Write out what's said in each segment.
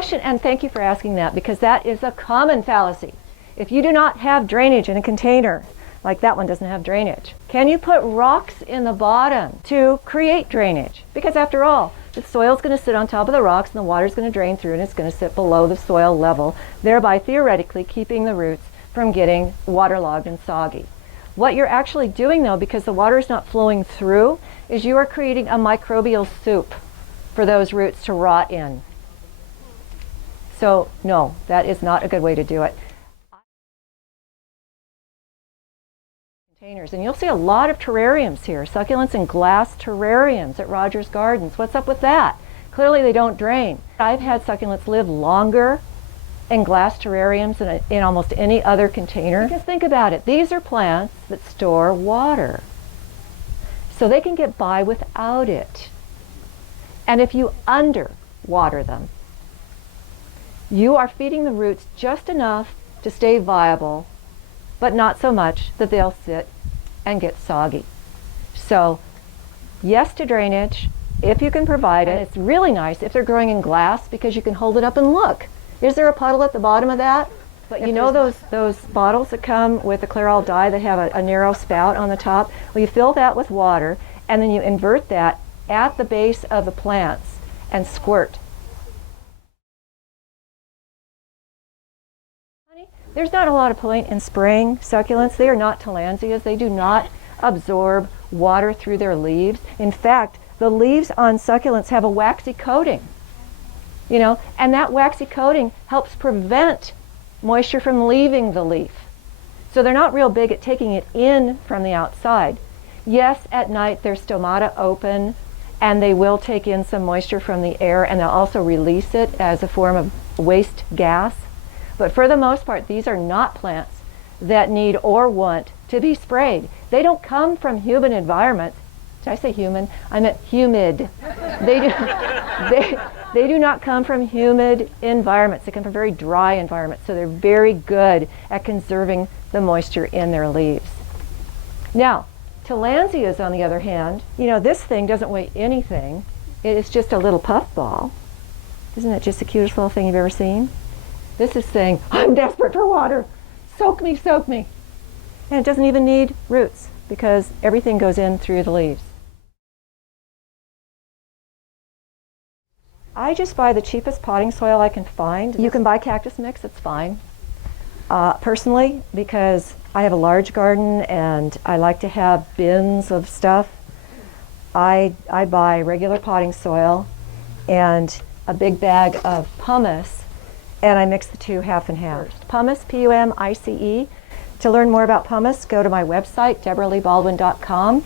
question, and thank you for asking that, because that is a common fallacy. If you do not have drainage in a container, like that one doesn't have drainage, can you put rocks in the bottom to create drainage? Because after all, the soil is going to sit on top of the rocks and the water is going to drain through and it's going to sit below the soil level, thereby theoretically keeping the roots from getting waterlogged and soggy. What you're actually doing though, because the water is not flowing through, is you are creating a microbial soup for those roots to rot in. So no, that is not a good way to do it. Containers, and you'll see a lot of terrariums here, succulents in glass terrariums at Rogers Gardens. What's up with that? Clearly they don't drain. I've had succulents live longer in glass terrariums than in almost any other container. Because think about it, these are plants that store water, so they can get by without it. And if you underwater them, you are feeding the roots just enough to stay viable, but not so much that they'll sit and get soggy. So yes to drainage if you can provide it. And it's really nice if they're growing in glass, because you can hold it up and look. Is there a puddle at the bottom of that? But you know those bottles that come with the Clairol dye that have a narrow spout on the top? Well, you fill that with water and then you invert that at the base of the plants and squirt. There's not a lot of point in spraying succulents. They are not tillandsias. They do not absorb water through their leaves. In fact, the leaves on succulents have a waxy coating, and that waxy coating helps prevent moisture from leaving the leaf. So they're not real big at taking it in from the outside. Yes, at night their stomata open and they will take in some moisture from the air, and they'll also release it as a form of waste gas. But for the most part, these are not plants that need or want to be sprayed. They don't come from human environments. Did I say human? I meant humid. They do not come from humid environments. They come from very dry environments. So they're very good at conserving the moisture in their leaves. Now, tillandsias, on the other hand, this thing doesn't weigh anything. It is just a little puff ball. Isn't it just the cutest little thing you've ever seen? This is saying, I'm desperate for water. Soak me, soak me. And it doesn't even need roots, because everything goes in through the leaves. I just buy the cheapest potting soil I can find. You can buy cactus mix, it's fine. Personally, because I have a large garden and I like to have bins of stuff, I buy regular potting soil and a big bag of pumice, and I mix the two half and half. Pumice, P-U-M-I-C-E. To learn more about pumice, go to my website, DebraLeeBaldwin.com,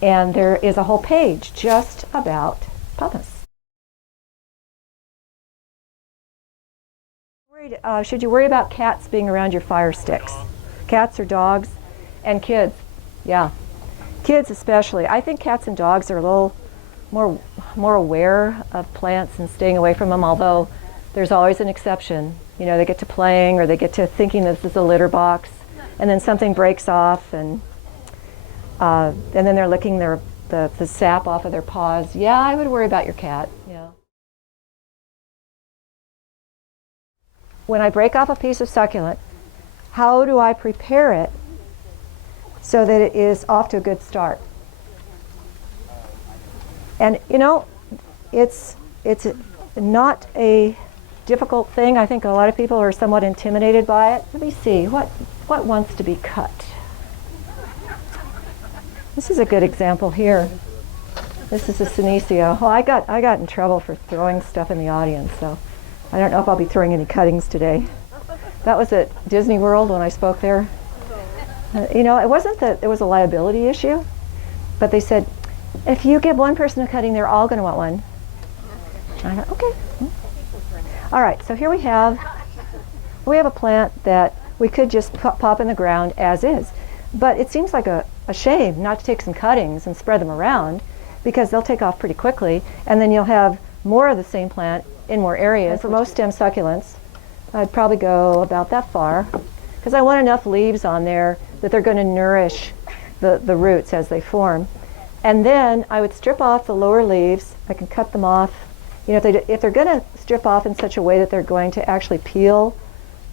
and there is a whole page just about pumice. Should you worry about cats being around your fire sticks? Cats or dogs? And kids. Yeah. Kids especially. I think cats and dogs are a little more aware of plants and staying away from them, although there's always an exception. They get to playing or they get to thinking this is a litter box, and then something breaks off, and then they're licking the sap off of their paws. Yeah, I would worry about your cat. Yeah. When I break off a piece of succulent, how do I prepare it so that it is off to a good start? And it's not a difficult thing. I think a lot of people are somewhat intimidated by it. Let me see, what wants to be cut? This is a good example here. This is a Senecio. Well, I got in trouble for throwing stuff in the audience, so I don't know if I'll be throwing any cuttings today. That was at Disney World when I spoke there. It wasn't that it was a liability issue, but they said, if you give one person a cutting, they're all going to want one. I thought, okay. All right, so here we have a plant that we could just pop in the ground as is. But it seems like a shame not to take some cuttings and spread them around, because they'll take off pretty quickly, and then you'll have more of the same plant in more areas. And for most stem succulents, I'd probably go about that far, because I want enough leaves on there that they're going to nourish the roots as they form. And then I would strip off the lower leaves. I can cut them off You know, if they're going to strip off in such a way that they're going to actually peel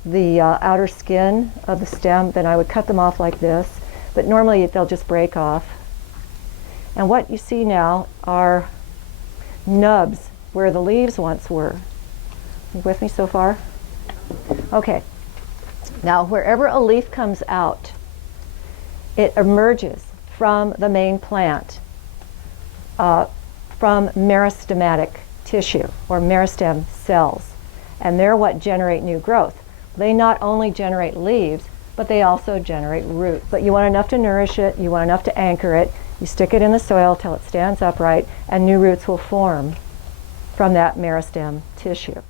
the outer skin of the stem, then I would cut them off like this. But normally they'll just break off. And what you see now are nubs where the leaves once were. You with me so far? Okay. Now, wherever a leaf comes out, it emerges from the main plant, from meristematic tissue or meristem cells. And they're what generate new growth. They not only generate leaves, but they also generate roots. But you want enough to nourish it, you want enough to anchor it. You stick it in the soil till it stands upright, and new roots will form from that meristem tissue.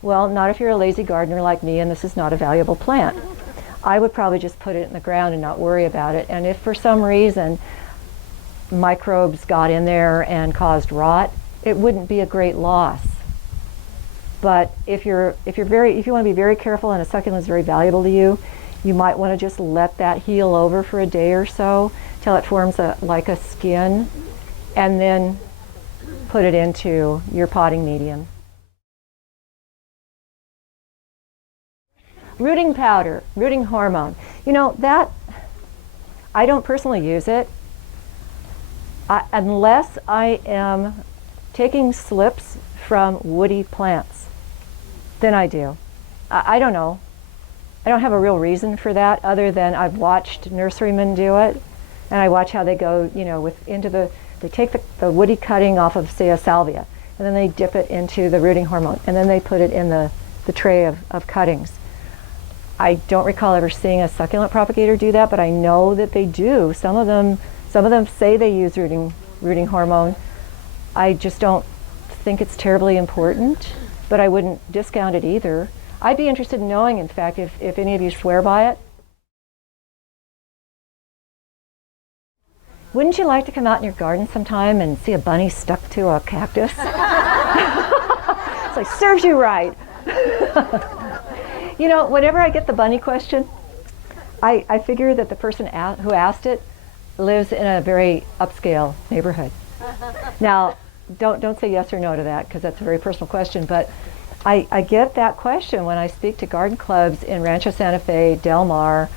Well, not if you're a lazy gardener like me and this is not a valuable plant. I would probably just put it in the ground and not worry about it. And if for some reason microbes got in there and caused rot, it wouldn't be a great loss. But if you want to be very careful and a succulent is very valuable to you, you might want to just let that heal over for a day or so till it forms like a skin, and then put it into your potting medium. Rooting powder, rooting hormone. You know, that, I don't personally use it unless I am taking slips from woody plants. Then I do. I don't know. I don't have a real reason for that other than I've watched nurserymen do it, and I watch how they go, you know, they take the woody cutting off of, say, a salvia, and then they dip it into the rooting hormone, and then they put it in the tray of cuttings. I don't recall ever seeing a succulent propagator do that, but I know that they do. Some of them say they use rooting hormone. I just don't think it's terribly important, but I wouldn't discount it either. I'd be interested in knowing, in fact, if any of you swear by it. Wouldn't you like to come out in your garden sometime and see a bunny stuck to a cactus? It's like, serves you right. You know, whenever I get the bunny question, I figure that the person who asked it lives in a very upscale neighborhood. Now, don't say yes or no to that, because that's a very personal question, but I get that question when I speak to garden clubs in Rancho Santa Fe, Del Mar.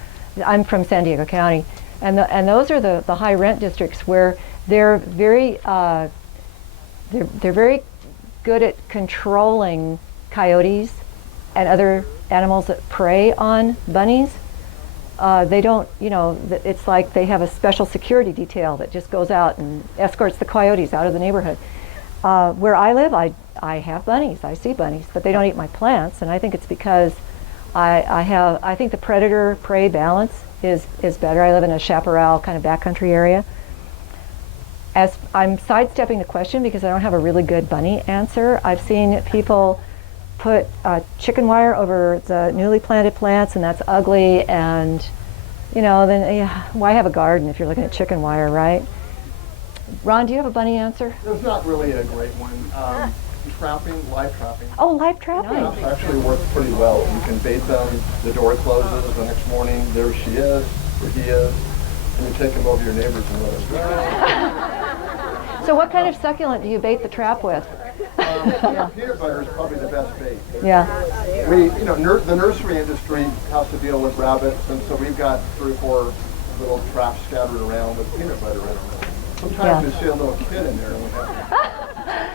I'm from San Diego County, and those are the high rent districts where they're very very good at controlling coyotes and other animals that prey on bunnies. They don't, you know, it's like they have a special security detail that just goes out and escorts the coyotes out of the neighborhood. Where I live, I have bunnies. I see bunnies, but they don't eat my plants, and I think it's because I think the predator-prey balance is better. I live in a chaparral kind of backcountry area. As I'm sidestepping the question because I don't have a really good bunny answer, I've seen people put chicken wire over the newly planted plants, and that's ugly, and you know, then why have a garden if you're looking at chicken wire, right? Ron, do you have a bunny answer? There's not really a great one. Trapping, live trapping. Oh, live trapping. Nice. Actually works pretty well. You can bait them, the door closes, the next morning there she is, or he is, and you take them over your neighbors and let them go. So what kind of succulent do you bait the trap with? Peanut butter is probably the best bait. Yeah. The nursery industry has to deal with rabbits, and so we've got 3 or 4 little traps scattered around with peanut butter in them. Sometimes you see a little kid in there. And we have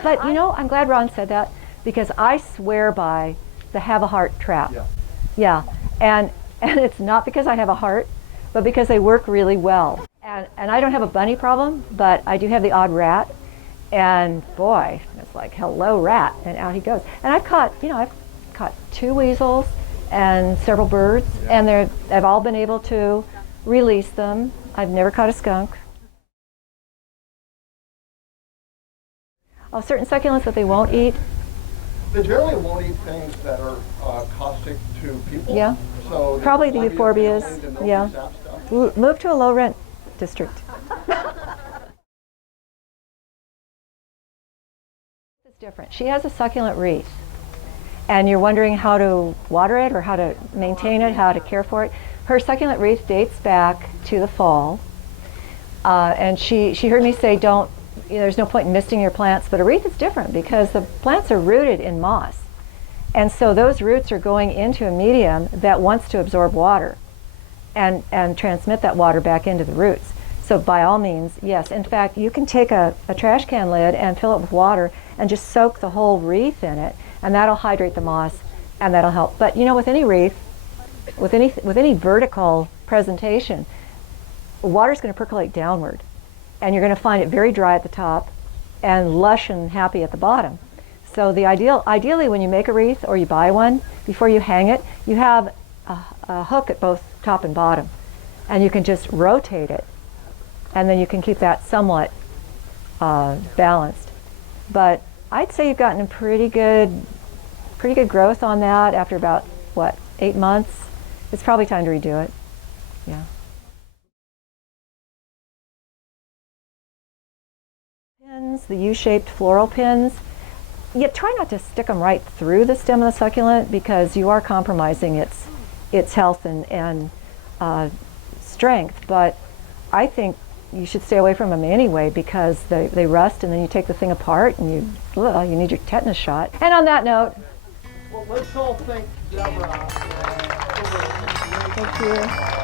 But you know, I'm glad Ron said that, because I swear by the have a heart trap. Yeah. And it's not because I have a heart, but because they work really well. And I don't have a bunny problem, but I do have the odd rat. And boy, it's like, hello rat, and out he goes. And I've caught 2 weasels and several birds, and I've all been able to release them. I've never caught a skunk. Oh, certain succulents that they won't eat. They generally won't eat things that are caustic to people. Yeah. So probably the euphorbias. Yeah. Move to a low rent district. It's different. She has a succulent wreath, and you're wondering how to water it or how to maintain it, how to care for it. Her succulent wreath dates back to the fall, and she heard me say don't there's no point in misting your plants, but a wreath is different because the plants are rooted in moss. And so those roots are going into a medium that wants to absorb water and transmit that water back into the roots. So by all means, yes. In fact, you can take a trash can lid and fill it with water and just soak the whole wreath in it, and that'll hydrate the moss, and that'll help. But you know, with any wreath, with any vertical presentation, water's going to percolate downward, and you're going to find it very dry at the top and lush and happy at the bottom. So ideally when you make a wreath or you buy one, before you hang it, you have a hook at both top and bottom, and you can just rotate it, and then you can keep that somewhat balanced. But I'd say you've gotten a pretty good growth on that after about, what, 8 months? It's probably time to redo it. Yeah. Pins, the U-shaped floral pins, try not to stick them right through the stem of the succulent, because you are compromising its health and strength. But I think you should stay away from them anyway, because they rust, and then you take the thing apart and you need your tetanus shot. And on that note, well, let's all thank Debra. Thank you.